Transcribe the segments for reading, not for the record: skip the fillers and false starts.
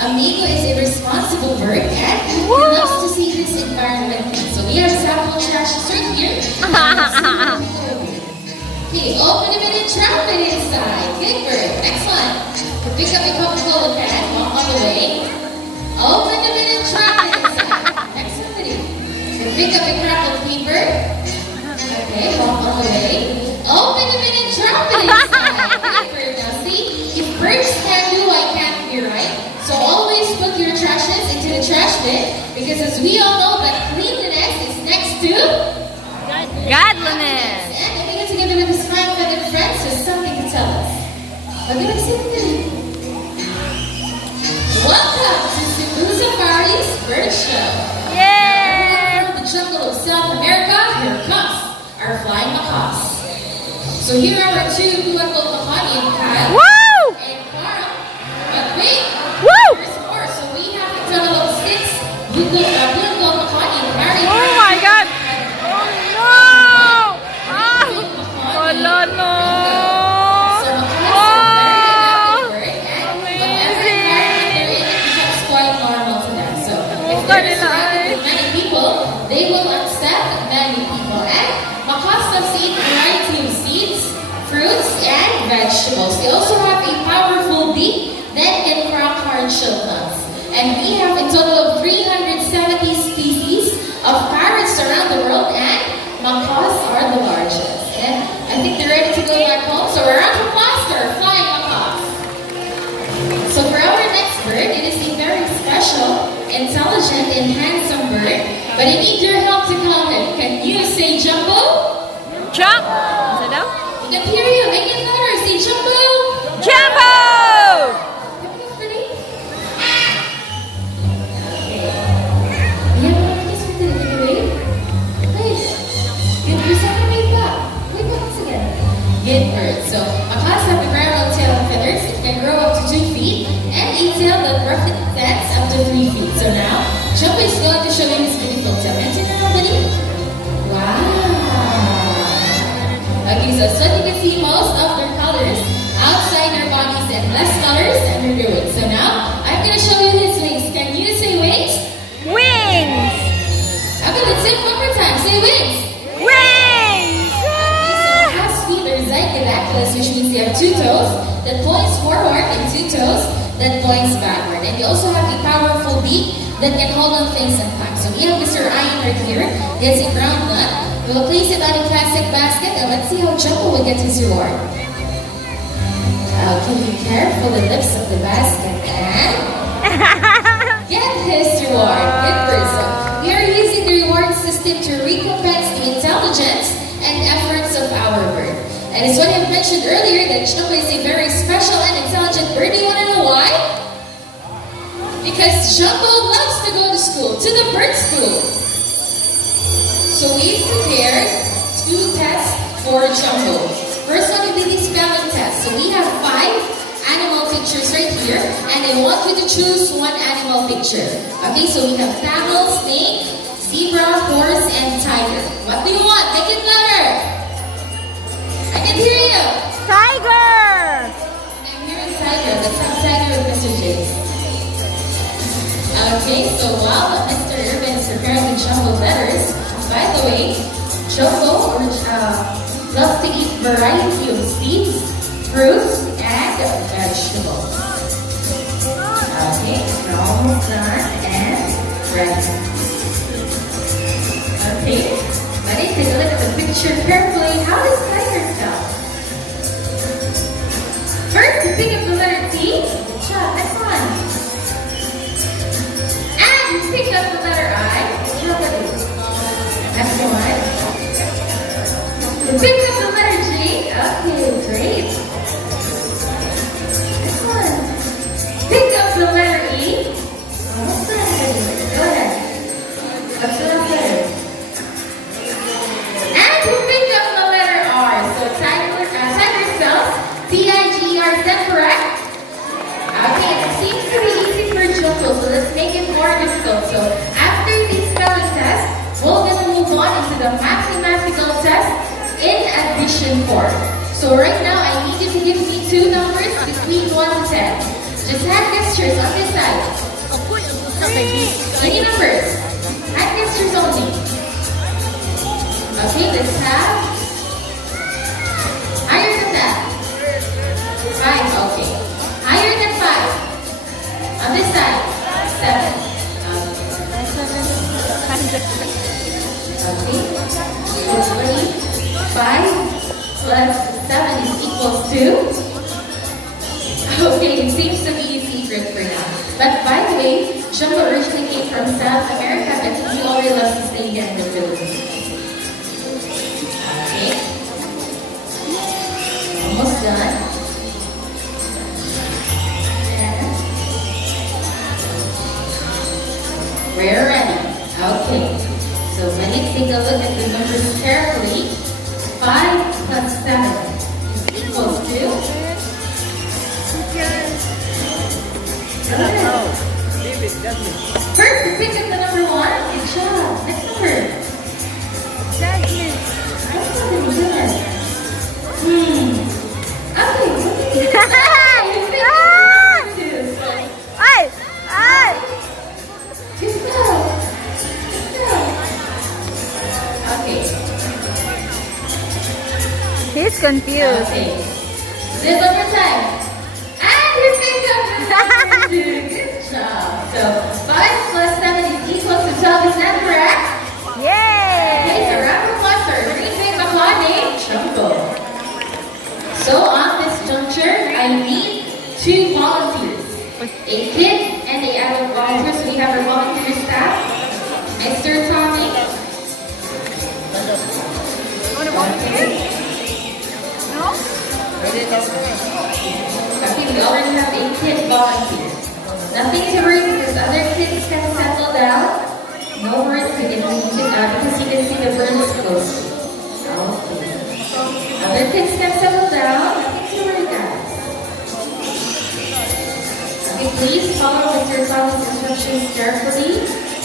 Amigo is a responsible bird and he loves to see his environment. So we have sample trash right here. Okay, open a bit and drop it inside. Good bird. Next one. Pick up a Coca-Cola can, walk on the way. Open a bit and drop it inside. Next one, buddy. Pick up a crackled paper. Okay, walk on the way. Open a bit and drop it inside. Good bird. Now see, if birds can do, I can't be right. So always put your trashes into the trash bin because as we all know that cleanliness is next to godliness. And if we get together with his fine feathered friends, there's something to tell us. Welcome to Cebu Safari's bird show. Yay! From the jungle of South America, here comes our flying macaws. So here are our two Kuwako Makani and Kyle. Woo! And Carl. But wait, Woo! there's more. So we have a total of 6 Kuwako Makani and Harry. Oh my God! Oh no! Ah! Wala no! So macaws are very adaptive bird, and whatever environment they're in, it becomes quite normal to them. So if they're surrounded with many people, they will accept many people. And macaws love to eat a variety of seeds, fruits, and vegetables. They also have a powerful beak that can crack hard shell nuts. And we have a total of 370 species of parrots around the world, and macaws are the largest. And I think they're ready to go back home. So we're on to plaster, flying macaws. So for our next bird, it is a very special, intelligent, and handsome bird. But I need your help to call him. Can you say Jumbo? Jump! Sit down. I can hear you. Make it louder. Say Jumbo. Jumbo! Come on, Freddie. Okay. You have one kiss for today. Can you wave? Wait. Good. You second wave back. Wave back once again. Good bird. So, macaws have a parallel tail and feathers. It can grow up to 2 feet and a tail that roughly extends up to 3 feet. So now, Jumbo is going to show you his beautiful tail. And turn around, buddy. Wow. Okay, so you can see most of their colors outside their bodies and less colors under their wings. So now, I'm going to show you his wings. Can you say wings? Wings! Okay, let's say it one more time. Say wings. Wings! Okay, so macaws' feet are zygidactylous, which means they have 2 toes that points forward and 2 toes that points backward. And they also have a powerful beak that can hold on things and climb. So we have Mr. Ian right here. He has a ground nut. We will place it on a plastic basket and let's see how Jumbo will get his reward. Okay, be careful the lips of the basket and get his reward. Good person. We are using the reward system to recompense the intelligence and efforts of our bird. And as what I mentioned earlier, that Jumbo is a very special and intelligent bird. Do you want to know why? Because Jumbo loves to go to school, to the bird school. So we've prepared 2 tests for Jumbo. First one will be the spelling test. So we have 5 animal pictures right here, and I want you to choose one animal picture. Okay, so we have camel, snake, zebra, horse, and tiger. What do you want? Make it louder. I can hear you. Tiger! I'm hearing tiger. Let's have tiger with Mr. James. Okay, so while Mr. Urban is preparing the Jumbo letters, by the way, Jumbo loves to eat variety of seeds, fruits, and vegetables. Okay, we're almost done and ready. Okay, let me take a look at the picture carefully. How does tiger spell? First, you pick up the letter T. Good job, next one. And you pick up the letter I. Good job, buddy. Next one. Pick up the letter G. Okay, great. Next one. Pick up the letter E. Almost done. Go ahead. Up to the letter. And you pick up the letter R. So tiger spells T-I-G-E-R. Is that correct? Okay, it seems to be easy for Jumbo, so let's make it more difficult. So after the spelling test, we're going to move on into the mathematical test in addition form. So right now, I need you to give me 2 numbers between 1 to 10. Just hand gestures on this side. first? Hand gestures only. Okay, let's have higher than that. 5, okay. Higher than 5. On this side, 7. Okay. Ready? 5 plus 7 is equals to. Okay, it seems to be a secret for now. But by the way, Jumbo originally came from South America, but he already loves to stay here in the Philippines. Okay. Almost done. And we're ready. Okay. So when you take a look at the numbers carefully, 5 plus 7 is equals to. First, you pick up the number 1. Good job. Next number. Jasmine. That's not really good. Okay, what did you say? You picked up the number 2. Ay! Ay! Good job. Good job. Okay. He's confused. Okay. Zip one more time. And you picked up the number 2. Good job. So 5 plus 7 is equal to 12. Is that correct? Okay, so Yay! round of applause for a green big applause named Jumbo. So on this juncture, I need 2 volunteers. A kid and a adult volunteer. So we have our volunteer staff. Mr. Tommy. Okay. No? Okay, we already have a kid volunteer. Nothing to worry because other kids can settle down. No worries because you can see the birds closely. Okay. Other kids can settle down. Nothing to worry, guys. Okay, please follow Mr. Tommy's instructions carefully.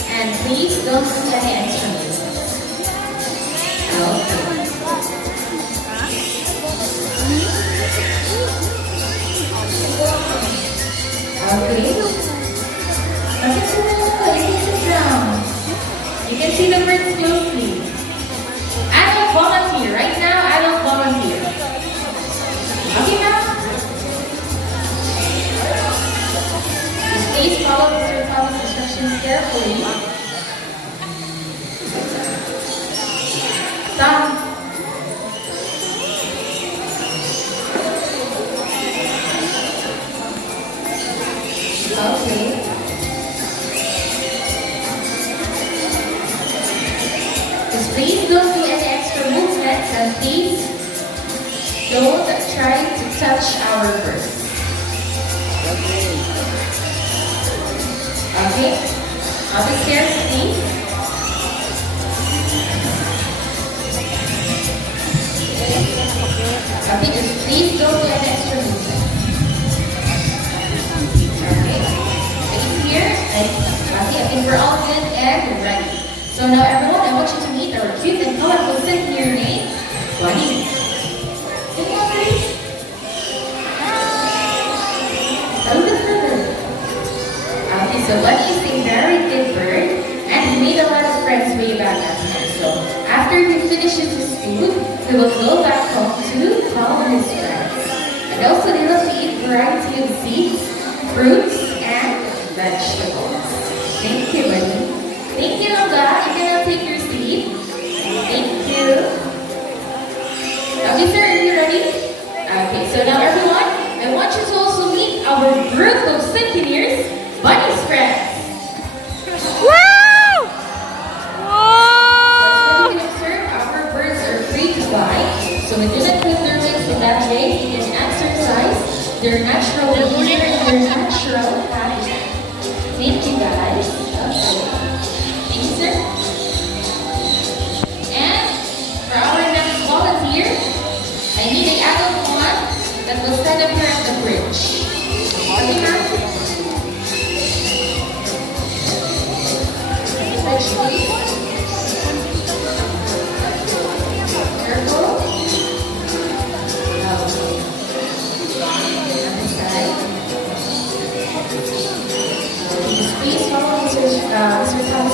And please don't do any extra movements. Okay. Okay. Okay, so you can sit down. You can see the birds closely. I don't volunteer. Right now, I don't volunteer. Okay, now? Please follow Mr. Thomas' instructions carefully. Stop. Okay. Just please don't do any extra movements and please don't try to touch our birds. Okay? On the stairs, please. Okay, just please don't do any extra movements. Okay? Please here. Okay, I think we're all good and we're ready. So now everyone, I want you to meet our cute and colorful senior name, Bunny. Come on, please. A little further. Okay, so Bunny is a very good bird and he made a lot of friends way back at home. So after he finishes his food, he will go back home to follow his friends. And also they love to eat a variety of seeds, fruits, and vegetables. Thank you, Bunny. Thank you, Olga. You can now take your seat. Thank you. Okay, sir, are you ready? Okay, so now everyone, I want you to also meet our group of Centennials, Bunny's friends. Wow! As Wow! you can observe, our birds are free to fly, so we didn't put their wings in that way. They can exercise their natural behavior and their natural habitat. Thank you, guys. Okay. Thank you, sir. And for our next volunteer, I need an adult one that will stand up here at the bridge. Okay, ma'am? Bridge, please. Careful. Okay. On this side. Please follow Mr. Thomas'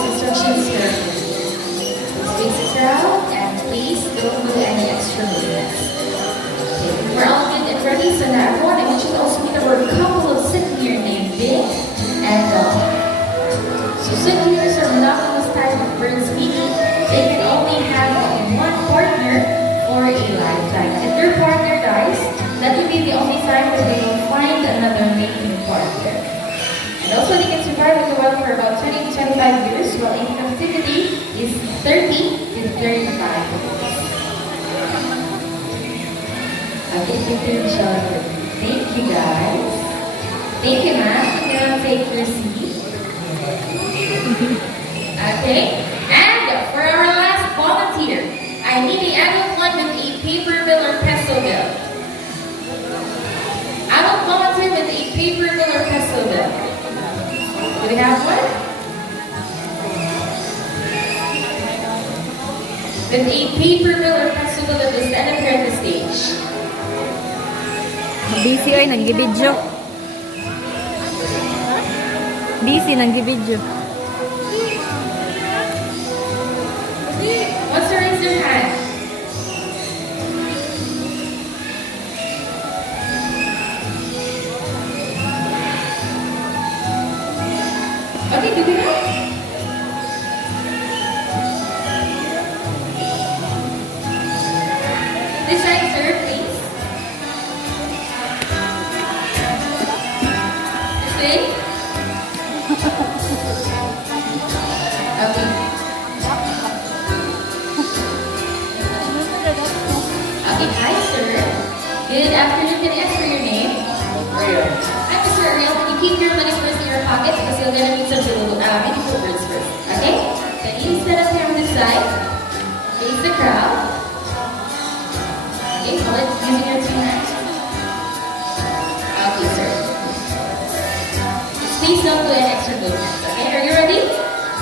Toucaneurs are monogamous type of birds, meaning they can only have one partner for a lifetime. If their partner dies, that will be the only time that they will find another mating partner. And also they can survive in the wild for about 20 to 25 years, while in captivity is 30 to 35 years. Okay, thank you guys. Thank you, ma'am. You can now take your seat. Okay, and for our last volunteer, I need an adult one with a paper bill or pencil bill. Adult volunteer with a paper bill or pencil bill. Do we have one? With a paper bill or pencil bill that will stand up here at the stage. Busy ay, nag-video. Busy, nag-video. Wants to raise their hand? Okay, do we have? This side, sir, please. This way. Okay. Okay, hi, sir. Good afternoon. Can I ask for your name? Real. Hi, Mr. Ariel. Can you keep your money first in your pocket because you're gonna meet some beautiful birds first. Okay? Can you stand up here on this side? Face the crowd. Okay, hold it using your two hands. Okay, sir. Please don't do an extra movement. Okay, are you ready?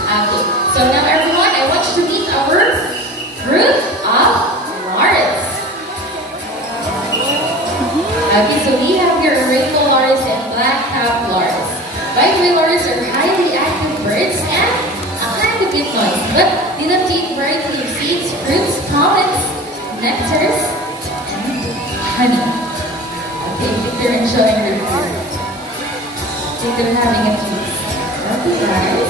Okay. So now everyone, I want you to meet our group of parrots. Okay, so we have your rainbow lorries and black-capped lorries. By the way, lorries are highly active birds and a kind of good noise, but they love to eat variety of seeds, fruits, pollens, nectars, and honey. Okay, if they're enjoying their food. I think they're having a feast. Okay, guys.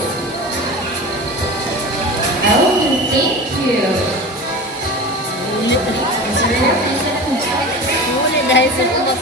Okay, thank you. Is there any reason? Huli dahil sa mga